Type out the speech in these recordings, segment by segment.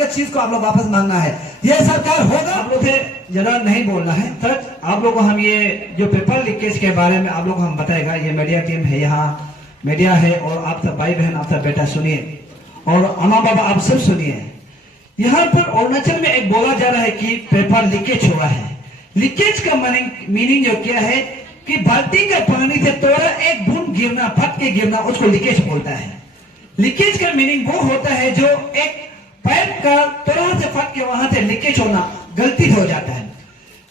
का चीज को आप लोग वापस मांगना है। ये सरकार होगा, आप लोग जरा नहीं बोलना है। सर आप लोग को हम ये जो पेपर लीकेज के बारे में आप लोग को हम बताएगा, ये मीडिया टीम है, यहाँ मीडिया है, और आप सब भाई बहन, आप सब बेटा सुनिए, और अम्मा बाबा आप सब सुनिए। यहाँ पर अरुणाचल में एक बोला जा रहा है कि पेपर लीकेज हुआ है। लीकेज का मीनिंग जो क्या है कि बाल्टी का पानी से थोड़ा एक बूंद गिरना, फट के गिरना, उसको लीकेज बोलता है। लीकेज का मीनिंग वो होता है जो एक पाइप का थोड़ा से फट के वहां से लीकेज होना, गलती हो जाता है।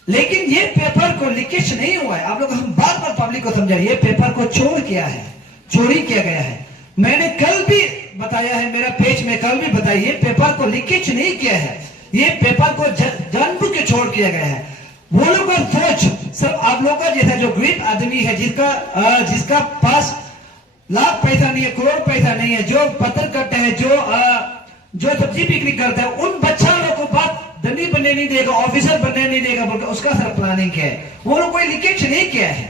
लेकिन ये पेपर को लीकेज नहीं हुआ है। आप लोग हम बार बार पब्लिक को समझाए, ये पेपर को चोर किया है, चोरी किया गया है। मैंने कल भी बताया है, मेरा पेज में कल भी बताया, ये पेपर को लीकेज नहीं किया है, ये पेपर को जानबूझ के छोड़ किया गया है। वो लोग का सोच सब आप लोग का जैसा जो गरीब आदमी है, जिसका पास लाख पैसा नहीं है, करोड़ पैसा नहीं है, जो पत्थर करते हैं, जो सब्जी बिक्री करते हैं, उन बच्चा लोग को बात धनी बनने नहीं देगा, ऑफिसर बनने नहीं देगा बोलकर उसका सर प्लानिंग है। वो लोग कोई लीकेज नहीं किया है,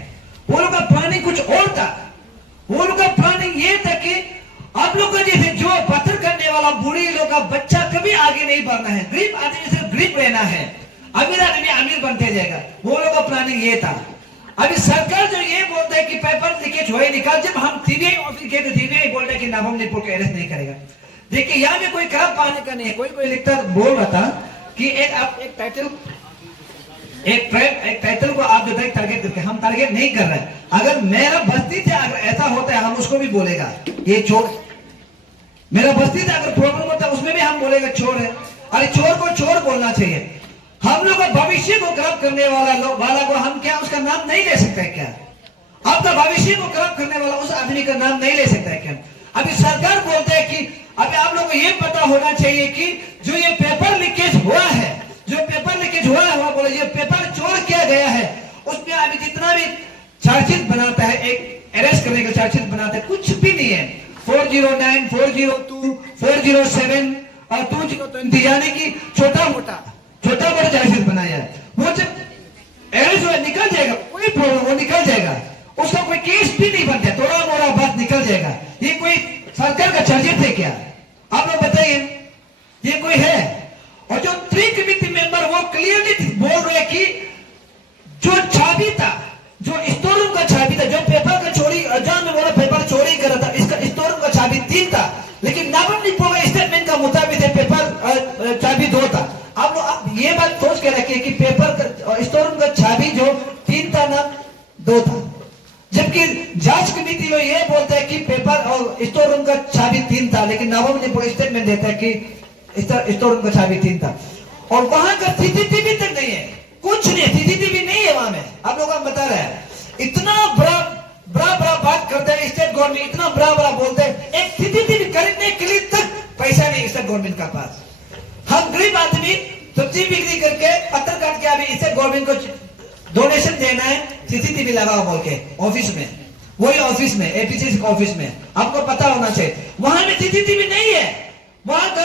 वो लोग का प्लानिंग कुछ और था। वो लोग का प्लानिंग ये था कि आप लोग का जैसे जो पत्थर करने वाला बूढ़ी लोग का बच्चा कभी आगे नहीं बढ़ना है, गरीब आदमी से गरीब रहना है, अमीर आदमी अमीर बनते जाएगा। वो लोग का प्लानिंग ये था। अभी सरकार जो ये बोलता है कि पेपर लीकेज हुए निकाल, जब हम सीबीआई ऑफिस गए तो सीबीआई बोलता है कि नाबम निपुर को अरेस्ट नहीं करेगा। देखिए यहाँ में कोई खराब पाने का नहीं है। कोई लिखता बोल रहा था कि एक टाइटल को आप जो टारगेट करके, हम टारगेट नहीं कर रहे हैं। अगर मेरा बस्ती से अगर ऐसा होता है हम उसको भी बोलेगा ये चोर। मेरा बस्ती से अगर प्रॉब्लम होता है उसमें भी हम बोलेगा चोर है। अरे चोर को चोर बोलना चाहिए। हम लोग भविष्य को खराब करने वाला को हम क्या उसका नाम नहीं ले सकते क्या? आपका भविष्य को खराब करने वाला उस आदमी का नाम नहीं ले सकता है क्या? अभी सरकार बोलते हैं कि अभी आप लोगों को ये पता होना चाहिए कि जो ये पेपर लीकेज हुआ है, जो पेपर लीकेज हुआ है, बोले ये पेपर चोर किया गया है, उसमें अभी जितना भी चार्जशीट बनाता है, एक अरेस्ट करने का चार्जशीट बनाता है, कुछ भी नहीं है। 409, 402, 407 और 2020 यानी कि छोटा मोटा चार्जशीट बनाया है। वो जब अरेस्ट हुआ निकल जाएगा, कोई प्रॉब्लम, वो निकल जाएगा, उसका कोई केस भी नहीं बनता, थोड़ा मोड़ा बात निकल जाएगा। ये कोई सरकार का चार्जशीट है क्या? आप लोग बताइए, ये कोई है? और जो 3 कमिटी मेंबर वो क्लियरली बोल रहे कि जो चाबी था, जो स्टोर रूम का चाबी था, जो पेपर का चोरी, जहां में बोला पेपर चोरी कर रहा था, इसका स्टोर रूम का चाबी 3 था, लेकिन नाबम निपुर स्टेटमेंट का मुताबिक पेपर चाबी 2 था। आप लोग ये बात सोच के रखिए कि पेपर स्टोर रूम का चाबी जो 3 था ना 2 था, जबकि जांच कमेटी लोग ये बोलते हैं कि पेपर और स्टोर रूम का चाबी 3 था, लेकिन नाबम निपुर स्टेटमेंट देता है कि स्टोर रूम का चाबी 3 था। और वहां का सीसीटीवी तक नहीं है, कुछ नहीं, सीसीटीवी नहीं है वहां में। आप लोग हम बता रहे हैं, इतना बड़ा बात करते हैं स्टेट गवर्नमेंट, इतना बड़ा बोलते हैं, एक सीसीटीवी खरीदने के लिए तक पैसा नहीं स्टेट गवर्नमेंट का पास। हम गरीब आदमी सब्जी बिक्री करके पत्थर काट के अभी स्टेट गवर्नमेंट को डोनेशन देना है, सीसीटीवी लगाओ बोल के ऑफिस में, वही ऑफिस में, एपीसी ऑफिस में, आपको पता होना चाहिए। वहां में सीसीटीवी नहीं है। वहां का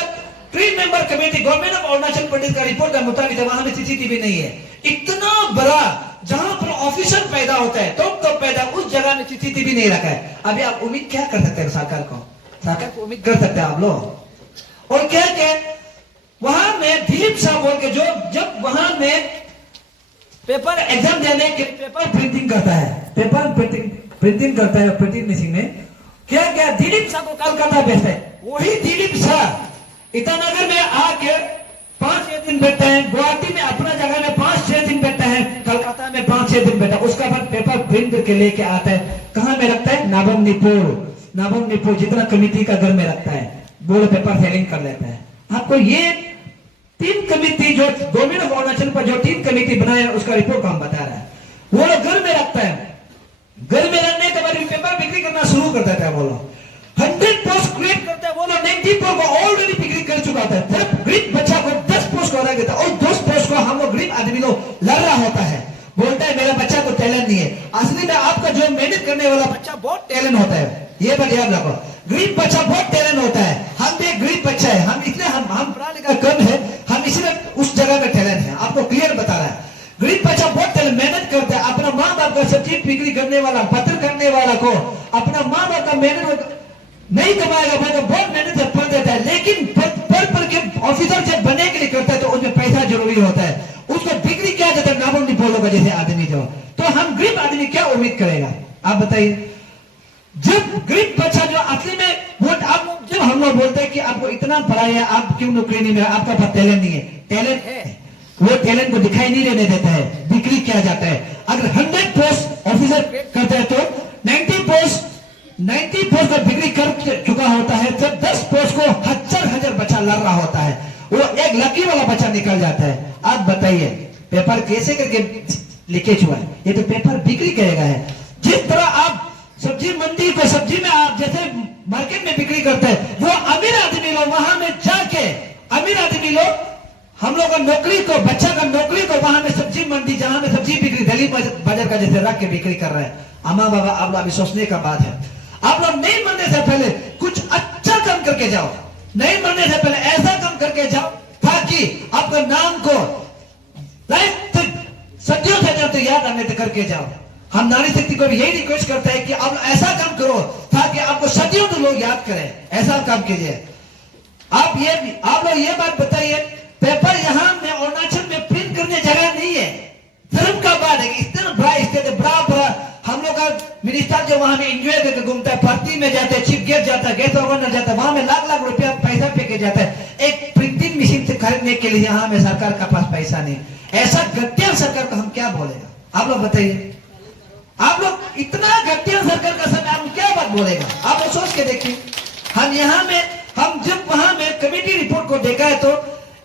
3 member committee government of Arunachal Pradesh का रिपोर्ट के मुताबिक वहां में सीसीटीवी नहीं है। इतना बड़ा जहां पर ऑफिसर पैदा होता है तो पैदा, उस जगह में सीसीटीवी नहीं रखा है। अभी आप उम्मीद क्या कर सकते हैं सरकार को उम्मीद कर सकते हैं आप लोग। और क्या वहां में दिलीप साहब बोल के, जो जब वहां में पेपर एग्जाम देने के पेपर प्रिंटिंग करता है, पेपर प्रिंटिंग करता है प्रिंटिंग मशीन में, क्या दिलीप साहब को कलकत्ता भेजता है। वही दिलीप साहब ईटानगर में आके 5-6 दिन बैठता है, गुवाहाटी में अपना जगह में 5-6 दिन बैठता है, कलकत्ता में 5-6 दिन बैठा, उसका बाद पेपर प्रिंट करके लेके आता है। कहां में रखता है? नाबम निपुर जितना कमेटी का घर में रखता है, वो पेपर सेलिंग कर लेता है। आपको ये 3 कमेटी जो गवर्नमेंट ऑफ अरुणाचल पर जो 3 कमेटी बनाया उसका रिपोर्ट हम बता रहा है। वो लोग घर में रखता है, घर में रखने के बाद पेपर बिक्री करना शुरू कर देता है। वो लोग 100 पोस्ट क्रिएट करता है, वो लोग 90 पोस्ट को ऑलरेडी बिक्री कर चुका था। जब गरीब बच्चा को 10 पोस्ट को रख देता है, और 10 पोस्ट को हम लोग गरीब आदमी लोग लड़ रहा होता है, बोलता है मेरा बच्चा को टैलेंट नहीं है। असली में आपका जो मेहनत करने वाला बच्चा बहुत टैलेंट होता है, ये बात याद रखो। गरीब बच्चा बहुत टैलेंट होता है। हम भी एक गरीब बच्चा है, हम इसलिए हम पढ़ा लिखा कम है, हम इसलिए उस जगह में टैलेंट है। आपको क्लियर बता रहा है, गरीब बच्चा बहुत टैलेंट मेहनत करता है। अपना माँ बाप का सब्जी बिक्री करने वाला, पत्थर करने वाला को अपना माँ बाप का मेहनत नहीं कमाएगा, मैं तो बहुत मेहनत से पढ़ देता है, लेकिन पढ़ के ऑफिसर जब बनने के लिए करता है तो उसमें पैसा जरूरी होता है, उसको डिग्री क्या देता है, नाबम निपोलो का जैसे आदमी जो, तो हम गरीब आदमी क्या उम्मीद करेगा? आप बताइए। जब गरीब बच्चा जो असली में वो, आप जब हम लोग बोलते हैं कि आपको इतना पढ़ाया है, आप क्यों नौकरी नहीं मिला, आपका पास टैलेंट नहीं है, टैलेंट है, वो टैलेंट को दिखाई नहीं देने देता है, डिग्री किया जाता है। अगर 100 पोस्ट ऑफिसर करते हैं तो 90 पोस्ट का डिग्री कर चुका होता है, जब 10 पोस्ट को हजार बच्चा लड़ रहा होता है, वो एक लकी वाला बच्चा निकल जाता है। आप बताइए पेपर कैसे करके लीकेज हुआ है? ये तो पेपर बिक्री करेगा है। जिस तरह आप सब्जी मंडी को, सब्जी में आप जैसे मार्केट में बिक्री करते हैं, वो अमीर आदमी लोग वहां में जाके, अमीर आदमी लोग हम लोग का नौकरी को, बच्चा का नौकरी को वहां में सब्जी मंडी जहां में सब्जी बिक्री दिल्ली बाजार का जैसे रख के बिक्री कर रहे हैं। अम्मा बाबा आप लोग अभी सोचने का बात है, आप लोग नहीं मरने से पहले कुछ अच्छा काम करके जाओ, नहीं मरने से पहले ऐसा काम करके जाओ ताकि आपका नाम को सदियों से तो याद आने तक करके जाओ। हम नारी शक्ति को भी यही रिक्वेस्ट करते हैं कि आप ऐसा काम करो ताकि आपको सदियों तो लोग याद करें, ऐसा काम कीजिए। आप लोग ये बात बताइए, पेपर यहाँ में अरुणाचल में प्रिंट करने जगह नहीं है, धर्म का बात है। इतना बड़ा स्टेट है, बड़ा हम लोग का मिनिस्टर जो वहां में एंजॉय करके घूमता है, पार्टी में जाते हैं, चीफ गेस्ट जाता है, गेस्ट गवर्नर जाता है, वहां में लाख रुपया पैसा फेंके जाता है, एक प्रिंटिंग मशीन से खरीदने के लिए यहाँ में सरकार का पास पैसा नहीं। ऐसा घटिया सरकार को हम क्या बोलेगा? आप लोग बताइए, आप लोग इतना घटिया सरकार का समय हम क्या बात बोलेगा? आप लोग सोच के देखिए। हम यहाँ में, हम जब वहां में कमेटी रिपोर्ट को देखा है तो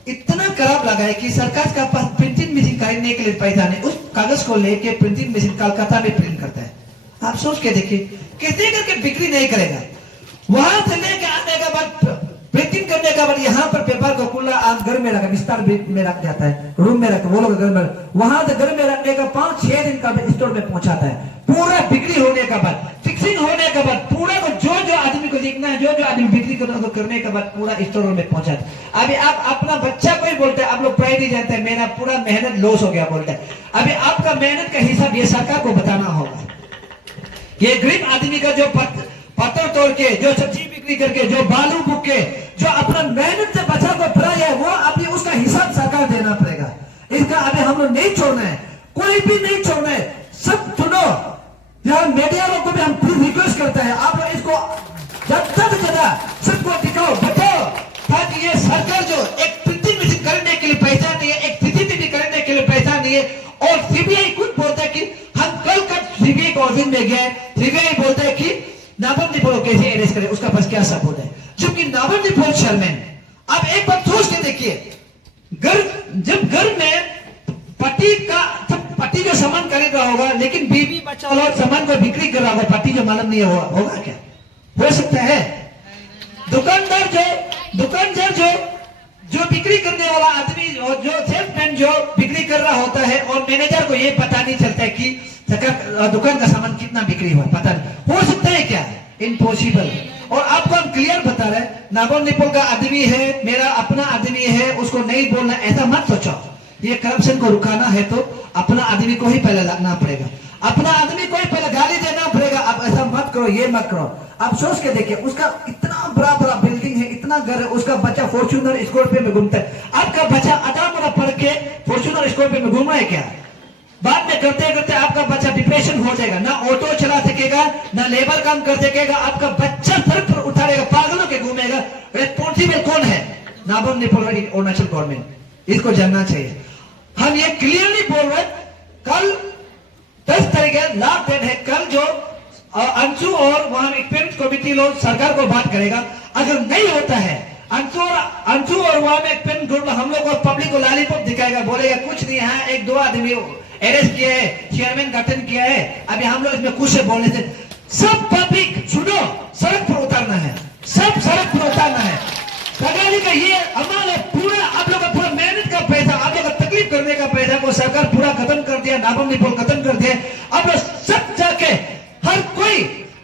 इतना खराब लगा है कि सरकार का पास प्रिंटिंग मशीन खरीदने के लिए पैसा नहीं, उस कागज को लेके प्रिंटिंग मशीन कोलकाता में प्रिंट करता है। आप सोच के देखिए कैसे करके बिक्री नहीं करेगा। वहां से लेके आने के बाद प्रिंटिंग करने के बाद यहाँ पर पेपर को खुला आप घर में रखा, बिस्तर में रख जाता है, रूम में रखा, वो लोग घर में, वहां से घर में रखने का 5-6 दिन का स्टोर में पहुंचाता है। पूरा बिक्री होने के बाद, फिक्सिंग होने के बाद, पूरा को जो आदमी को लिखना है, जो आदमी बिक्री करने के बाद पूरा स्टोर में पहुंचाता है। अभी आप अपना बच्चा को ही बोलते हैं, आप लोग प्राय नहीं जानते, मेरा पूरा मेहनत लॉस हो गया बोलते हैं। अभी आपका मेहनत का हिसाब ये सरकार को बताना होगा। ये गरीब आदमी का जो पत्थर तोड़ के, जो सब्जी बिक्री करके, जो बालू बुक के, जो अपना मेहनत से बचा को पढ़ाया है, वो अभी उसका हिसाब सरकार देना पड़ेगा। इसका अभी हम लोग नहीं छोड़ना है, कोई भी नहीं छोड़ना है, सब सुनो। यहाँ मीडिया लोग को भी हम प्लीज रिक्वेस्ट करते हैं, आप लोग इसको ज्यादा से ज्यादा सबको दिखाओ, बताओ, ताकि ये सरकार जो एक प्रिंटिंग मशीन करने के लिए पैसा नहीं है, एक सीसीटीवी करने के लिए पैसा नहीं है, और सीबीआई खुद बोलता है कि हम कल का सीबीआई के ऑफिस में गए, सीबीआई बोलता है कि नाबम निपोलो कैसे अरेस्ट करे, उसका पास क्या सबूत है, जबकि नाबम निपोल चेयरमैन। आप एक बार सोच के देखिए, जब घर में पति जो सामान खरीद रहा होगा, लेकिन बीवी बच्चा और सामान को बिक्री कर रहा होगा, पति जो मालूम नहीं होगा क्या? हो सकता है। दुकानदार जो बिक्री करने वाला आदमी और जो सेल्समैन जो बिक्री कर रहा होता है, और मैनेजर को ये पता नहीं चलता है कि दुकान का सामान कितना बिक्री हुआ, पता नहीं। हो सकता है क्या? इम्पॉसिबल। और आपको हम क्लियर बता रहे हैं, नाबम निपोल का आदमी है, मेरा अपना आदमी है, उसको नहीं बोलना, ऐसा मत सोचो। ये करप्शन को रुकाना है तो अपना आदमी को ही पहले लगना पड़ेगा, अपना आदमी को ही पहले गाली देना पड़ेगा। आप ऐसा मत करो, ये मत करो। आप सोच के देखिए, उसका इतना बड़ा बिल्डिंग है, इतना घर है, उसका बच्चा फॉर्च्यूनर स्कॉर्पियो में घूमता है। आपका बच्चा आधा पढ़ के फॉर्च्यूनर स्कॉर्पियो में घूमा है क्या? बाद में करते करते आपका बच्चा डिप्रेशन हो जाएगा, ना ऑटो चला सकेगा, ना लेबर काम कर सकेगा, आपका बच्चा सर पर उठाएगा, पागलों के घूमेगा। रिस्पॉन्सिबल कौन है? नाबम निपोल अरुणाचल गवर्नमेंट। इसको जानना चाहिए। हम ये क्लियरली बोल रहे, कल 10 तारीख लास्ट डेट है, कल जो अंशु और वहां एक्सपेरिमेंट कमिटी लोग सरकार को बात करेगा। अगर नहीं होता है अंशु और वहां में एक्सपेरिमेंट ग्रुप हम लोग को पब्लिक को लॉलीपॉप दिखाएगा, बोलेगा कुछ नहीं है, 1-2 आदमी अरेस्ट किया है, चेयरमैन गठन किया है, अभी हम लोग इसमें कुछ से बोलने से सब पब्लिक सुनो, सड़क पर उतारना है, सब सड़क पर उतारना है। बंगाली का ये अमल है, पूरा आप लोग का पूरा मेहनत का पैसा, आप लोग का तकलीफ करने का पैसा को सरकार पूरा खत्म कर दिया, नाबम निपोल खत्म कर दिया। अब लोग सब जाके हर कोई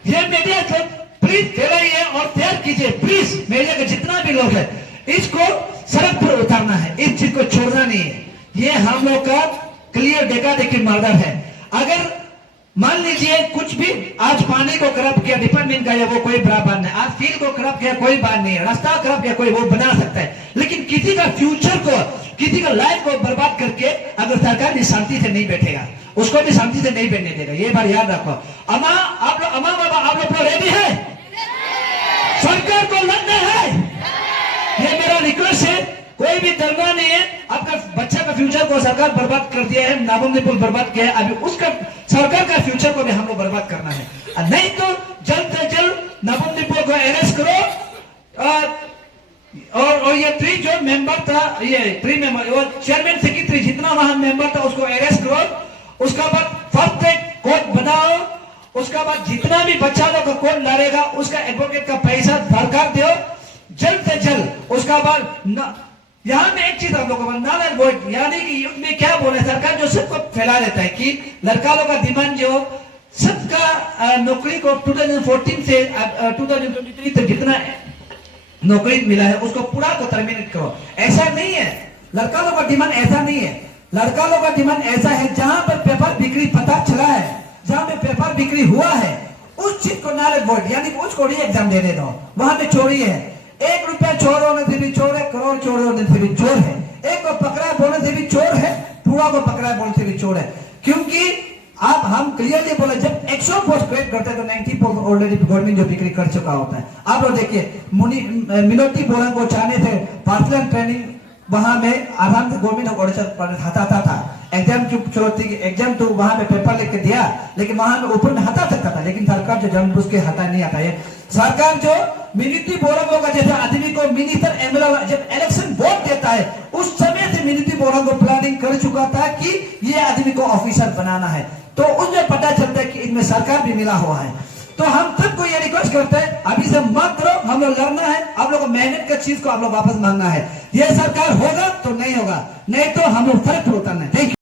ये मीडिया को प्लीज फैलाइए और तैयार कीजिए, प्लीज मीडिया के जितना भी लोग है, इसको सड़क पर उतारना है, इस चीज को छोड़ना नहीं है। ये हम लोग का क्लियर देखा देखी मर्डर है। अगर मान लीजिए कुछ भी आज पानी को खराब किया डिपार्टमेंट का या वो कोई बड़ा बात नहीं, आज फील्ड को खराब किया कोई बात नहीं है, रास्ता खराब किया कोई वो बना सकता है, लेकिन किसी का फ्यूचर को किसी का लाइफ को बर्बाद करके अगर सरकार भी शांति से नहीं बैठेगा, उसको भी शांति से नहीं बैठने देगा। ये बात याद रखो। अम्मा आप लोग, अम्मा बाबा आप लोग रेडी है? सरकार को लड़ना है। ये मेरा रिक्वेस्ट है, कोई भी डरना नहीं है। आपका बच्चा का फ्यूचर को सरकार बर्बाद कर दिया है, नाबम पुल बर्बाद किया है, अभी उसका सरकार का फ्यूचर को भी हम लोग बर्बाद करना है। नहीं तो जल्द से जल्द नाबम पुल को अरेस्ट करो और ये 3 जो मेंबर था, ये 3 मेंबर, वो चेयरमैन सेक्रेटरी जितना वहां मेंबर था उसको अरेस्ट करो। उसका बाद फर्स्ट कोर्ट बनाओ, उसका बाद जितना भी बच्चा लोग का कोर्ट लड़ेगा उसका एडवोकेट का पैसा सरकार दो जल्द से जल्द। उसका बाद यहाँ में एक चीज आप लोगों को नाल एंड वॉइड, यानी कि युद्ध में क्या बोले सरकार जो सबको फैला देता है कि लड़का लोग का डिमांड जो सबका नौकरी को 2014 से 2023 तक जितना नौकरी मिला है उसको पूरा को टर्मिनेट करो। ऐसा नहीं है, लड़का लोग का डिमांड ऐसा नहीं है। लड़का लोग का डिमांड ऐसा है जहां पर पेपर बिक्री पता चला है, जहां पे पेपर बिक्री हुआ है उस चीज को नाल एंड वॉइड, यानी उसको री एग्जाम देने दो। वहां पे चोरी है, 1 रुपया चोर होने से भी चोर है, करोड़ चोर होने से भी चोर है, एक को पकड़ा बोलने से भी चोर है, पूरा को पकड़ा बोलने से भी चोर है। क्योंकि आप हम क्लियरली बोले जब 100 पोस्ट क्रिएट करते हैं तो 90 पोस्ट ऑलरेडी गवर्नमेंट जो बिक्री कर चुका होता है। आप लोग देखिए मिनोटी बोरा को चाहने थे पार्सलन ट्रेनिंग वहां में आराम से गवर्नमेंट हटाता था। एग्जाम चलो ठीक है, एग्जाम तो वहां पे पेपर लिख के दिया लेकिन वहां में ऊपर में हटा सकता था, लेकिन सरकार जो जानबूझ के हटा नहीं आता है। सरकार जो मिनिटी बोरा का जैसे आदमी को मिनिस्टर एमएलए जब इलेक्शन वोट देता है उस समय से मिनिटी बोरा को प्लानिंग कर चुका था कि ये आदमी को ऑफिसर बनाना है, तो उसमें पता चलता है कि इनमें सरकार भी मिला हुआ है। तो हम सबको ये रिक्वेस्ट करते हैं अभी से मत करो, हम लोग लड़ना है, आप लोग को मेहनत का चीज को आप लोग वापस मांगना है। ये सरकार होगा तो नहीं होगा, नहीं तो हम लोग फर्क उतरना है। Thank you.